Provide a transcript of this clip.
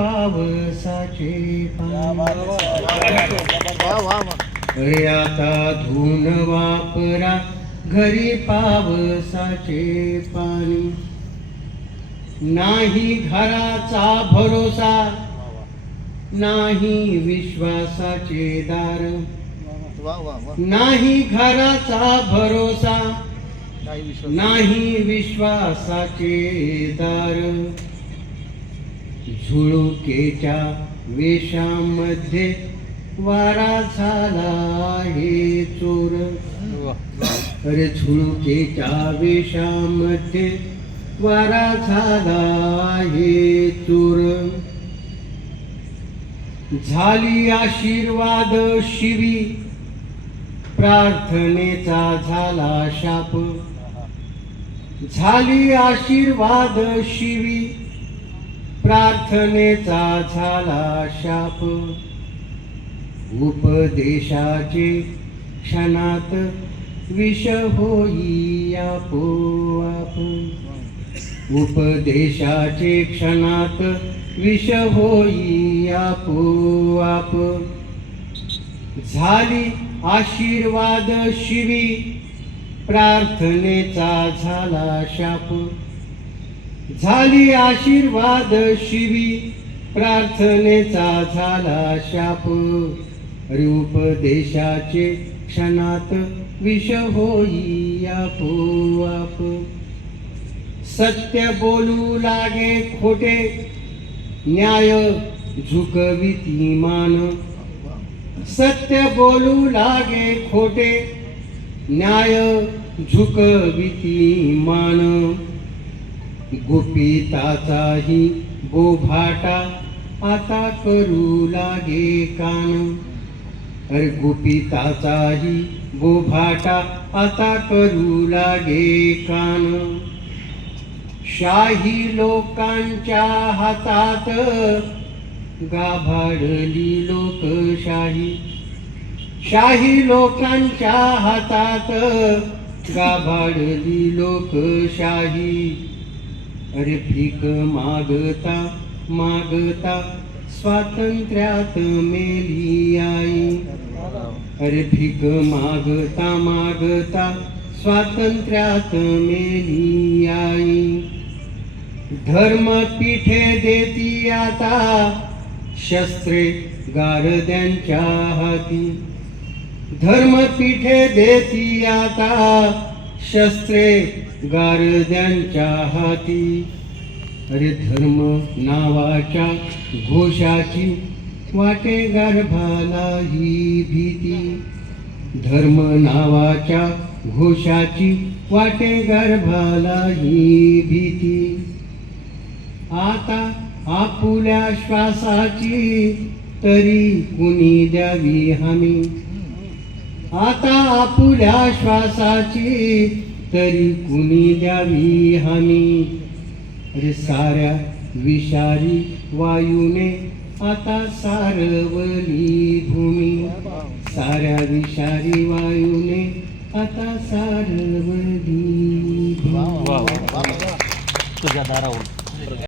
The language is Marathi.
पावसाचे आता धून वापरा घरी पावसाचे पाणी नाही घराचा भरोसा नाही विश्वासाचे दार नाही घराचा भरोसा नाही विश्वासाचे दार झुळुकेच्या वेशामध्ये वारा झाला हे चोर अरे झुळुकेच्या वेशामध्ये वारा झाला हे चोर झाली आशीर्वाद शिवी प्रार्थनेचा झाला शाप झाली आशीर्वाद शिवी प्रार्थनेचा झाला शाप उपदेशाचे क्षणात विष होई आप उपदेशाचे क्षणात विष होई आपोआप झाली आशीर्वाद शिवी प्रार्थनेचा झाला शाप झाली आशीर्वाद शिवी प्रार्थनेचा झाला शाप रूप देशाचे क्षणात विष होई आपोआप सत्य बोलू लागे खोटे न्याय झुकविती मान सत्य बोलू लागे खोटे न्याय झुकविती मान गोपिताचाही बोभाटा आता करू लागे कान अरे गोपिताचाही गोभाटा आता करू लागे कान शाही लोकांच्या हातात गाभाडली लोकशाही शाही लोकांच्या हातात गाभाडली लोकशाही अरे भीक मागता मागता स्वातंत्र्यात मेली आई अरे भीक मागता मागता स्वातंत्र्यात मेली आई धर्म पिठे देती आता शस्त्रे गारद्यांच्या हाती धर्म पिठे देती आता शस्त्रे गारद्यांच्या हाती अरे धर्म नावाच्या घोषाची वाटे गर्भाला ही भीती धर्म नावाच्या घोषाची वाटे गर्भाला ही भीती आता आपुल्या श्वासाची तरी कुणी द्यावी हमी आता आपुल्या श्वासाची तरी कुणी द्यावी हमी अरे साऱ्या विषारी वायूने आता सारवली भूमी साऱ्या विषारी वायूने आता सारवली तुझ्या